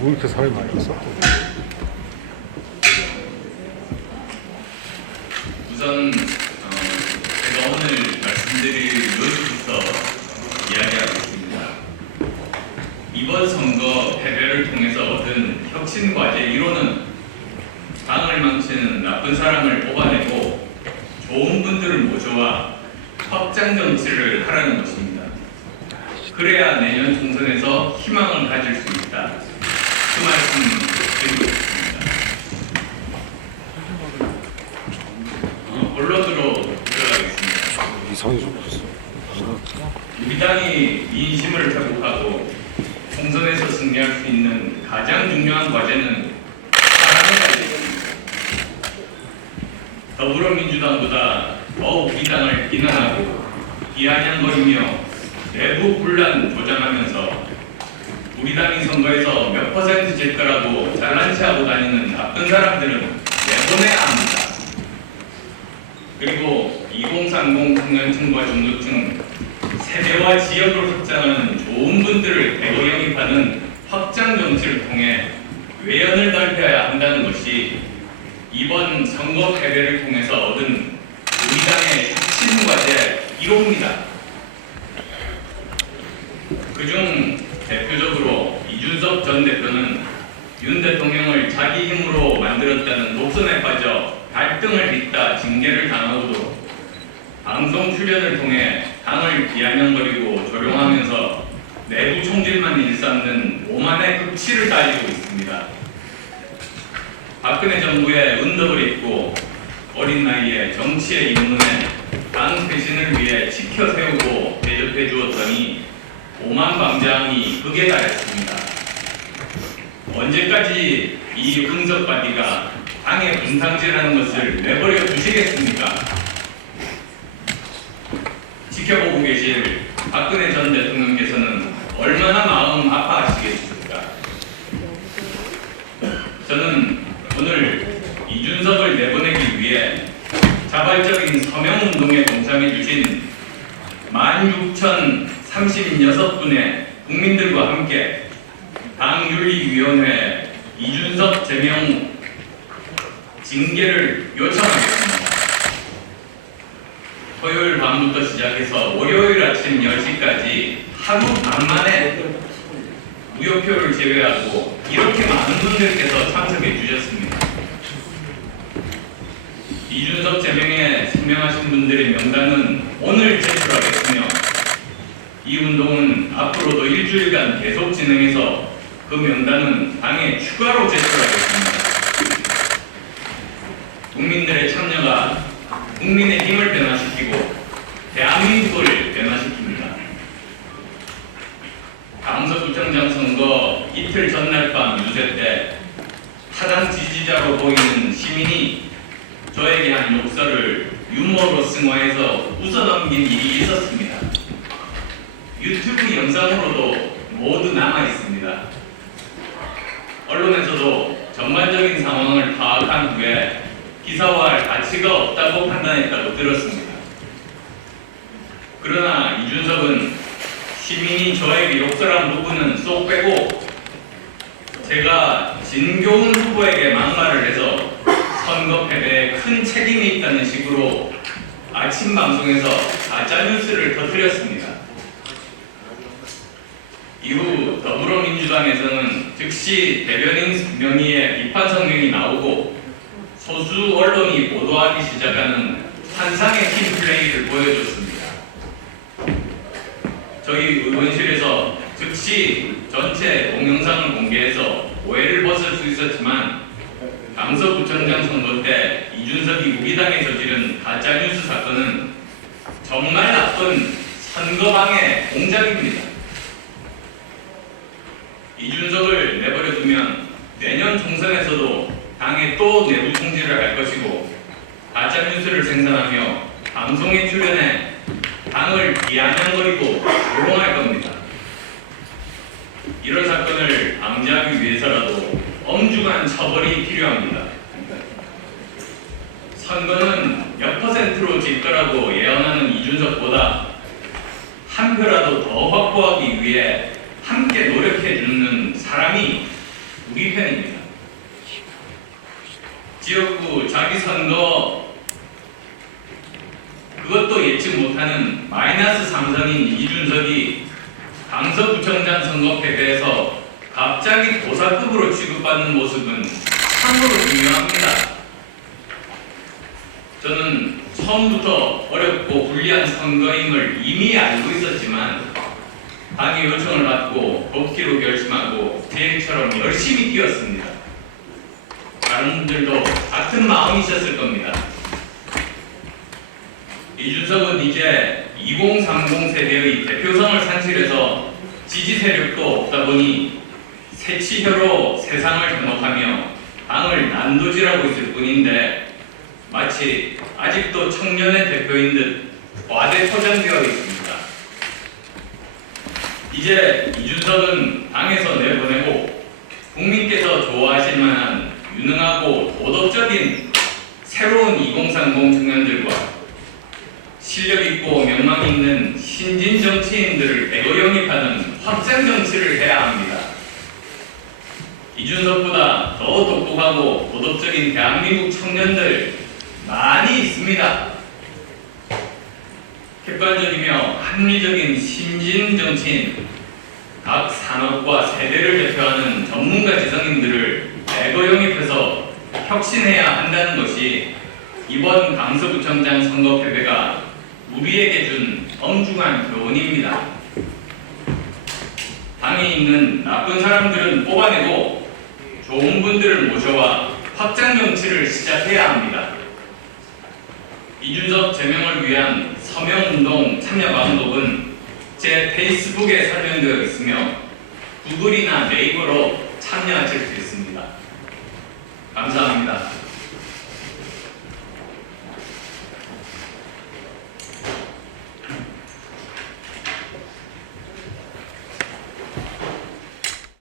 뭐 이렇게 사람이 많이 왔어? 우선 제가 오늘 말씀드릴 요지부터 이야기하겠습니다. 이번 선거 패배를 통해서 얻은 혁신 과제 1호는 당을 망치는 나쁜 사람을 뽑아내고 좋은 분들을 모셔와 확장 정치를 하라는 것입니다. 그래야 내년 총선에서 희망을 가질 수 있다. 그 말씀 드리고 있습니다. 본론으로 들어가겠습니다. 이상이 좀 없어. 우리 당이 민심을 회복하고 총선에서 승리할 수 있는 가장 중요한 과제는 사람의 관리입니다. 더불어민주당보다 더욱 우리 당을 비난하고 비아냥거리며 내부 분란 조장하면서 우리 당이 선거에서 몇 퍼센트 질 거라고 잘난 체하고 다니는 나쁜 사람들은 내보내야 합니다. 그리고 2030 청년층과 중도층 세대와 지역을 확장하는 좋은 분들을 대거 영입하는 확장 정치를 통해 외연을 넓혀야 한다는 것이 이번 선거 패배를 통해서 얻은 우리 당의 혁신 과제 1호입니다. 그중 대표적으로 이준석 전 대표는 윤 대통령을 자기 힘으로 만들었다는 녹선에 빠져 갈등을 빚다 징계를 당하고도 방송 출연을 통해 당을 비아냥거리고 조롱하면서 내부 총질만 일삼는 오만의 극치를 달리고 있습니다. 박근혜 정부의 은덕을 잊고 어린 나이에 정치에 입문해 당 쇄신을 위해 지켜 세우고 대접해 주었더니 오만방자함이 극에 달했습니다. 언제까지 이 흥석바디가 당의 분탕질하는 것을 내버려 두시겠습니까? 지켜보고 계실 박근혜 전 대통령께서는 얼마나 마음 아파하시겠습니까? 저는 오늘 이준석을 내보내기 위해 자발적인 서명운동에 동참해 주신 16,036분의 국민들과 함께 당윤리위원회 이준석 제명 징계를 요청하겠습니다. 토요일 밤부터 시작해서 월요일 아침 10시까지 하루 반 만에 무효표를 제외하고 이렇게 많은 분들께서 참석해 주셨습니다. 이준석 제명에 서명하신 분들의 명단은 오늘 제출하겠으며 이 운동은 앞으로도 일주일간 계속 진행해서 그 명단은 당에 추가로 제출하겠습니다. 국민들의 참여가 국민의 힘을 변화시키고 대한민국을 변화시킵니다. 강서구청장 선거 이틀 전날 밤 유세 때 타당 지지자로 보이는 시민이 저에게 한 욕설을 유머로 승화해서 웃어넘긴 일이 있었습니다. 유튜브 영상으로도 모두 남아 있습니다. 언론에서도 전반적인 상황을 파악한 후에 기사화할 가치가 없다고 판단했다고 들었습니다. 그러나 이준석은 시민이 저에게 욕설한 부분은 쏙 빼고 제가 진교훈 후보에게 막말을 해서 선거 패배에 큰 책임이 있다는 식으로 아침 방송에서 가짜뉴스를 터뜨렸습니다. 이후 더불어민주당에서는 즉시 대변인 명의의 비판 성명이 나오고 소수 언론이 보도하기 시작하는 환상의 팀플레이를 보여줬습니다. 저희 의원실에서 즉시 전체 동영상을 공개해서 오해를 벗을 수 있었지만 강서구청장 선거 때 이준석이 우리당에 저지른 가짜뉴스 사건은 정말 나쁜 선거방해 공작입니다. 이준석을 내버려두면 내년 총선에서도 당에 또 내부 총질을 할 것이고 가짜뉴스를 생산하며 방송에 출연해 당을 비아냥거리고 조롱할 겁니다. 이런 사건을 방지하기 위해서라도 엄중한 처벌이 필요합니다. 선거는 몇 %로 질 거라고 예언하는 이준석보다 한 표라도 더 확보하기 위해 함께 노력해 주는 사람이 우리 편입니다. 지역구 자기선거 그것도 예측 못하는 마이너스 삼성인 이준석이 강서구청장 선거 패배에서 갑자기 도사급으로 취급받는 모습은 참으로 중요합니다. 저는 처음부터 어렵고 불리한 선거임을 이미 알고 있었지만 당의 요청을 받고 돕기로 결심하고 계획처럼 열심히 뛰었습니다. 다른 분들도 같은 마음이셨을 겁니다. 이준석은 이제 2030 세대의 대표성을 상실해서 지지 세력도 없다 보니 새치혀로 세상을 현혹하며 당을 난도질하고 있을 뿐인데 마치 아직도 청년의 대표인 듯 과대포장되어 있습니다. 이제 이준석은 당에서 내보내고 국민께서 좋아하실 만한 유능하고 도덕적인 새로운 2030 청년들과 실력 있고 명망 있는 신진 정치인들을 대거 영입하는 확장 정치를 해야 합니다. 이준석보다 더 똑똑하고 도덕적인 대한민국 청년들 많이 있습니다. 객관적이며 합리적인 신진 정치인, 각 산업과 세대를 대표하는 전문가 지성인들을 대거 영입해서 혁신해야 한다는 것이 이번 강서구청장 선거 패배가 우리에게 준 엄중한 교훈입니다. 당에 있는 나쁜 사람들은 뽑아내고 좋은 분들을 모셔와 확장 정치를 시작해야 합니다. 이준석 제명을 위한 서명운동 참여 방법은 제 페이스북에 설명되어 있으며 구글이나 네이버로 참여하실 수 있습니다. 감사합니다.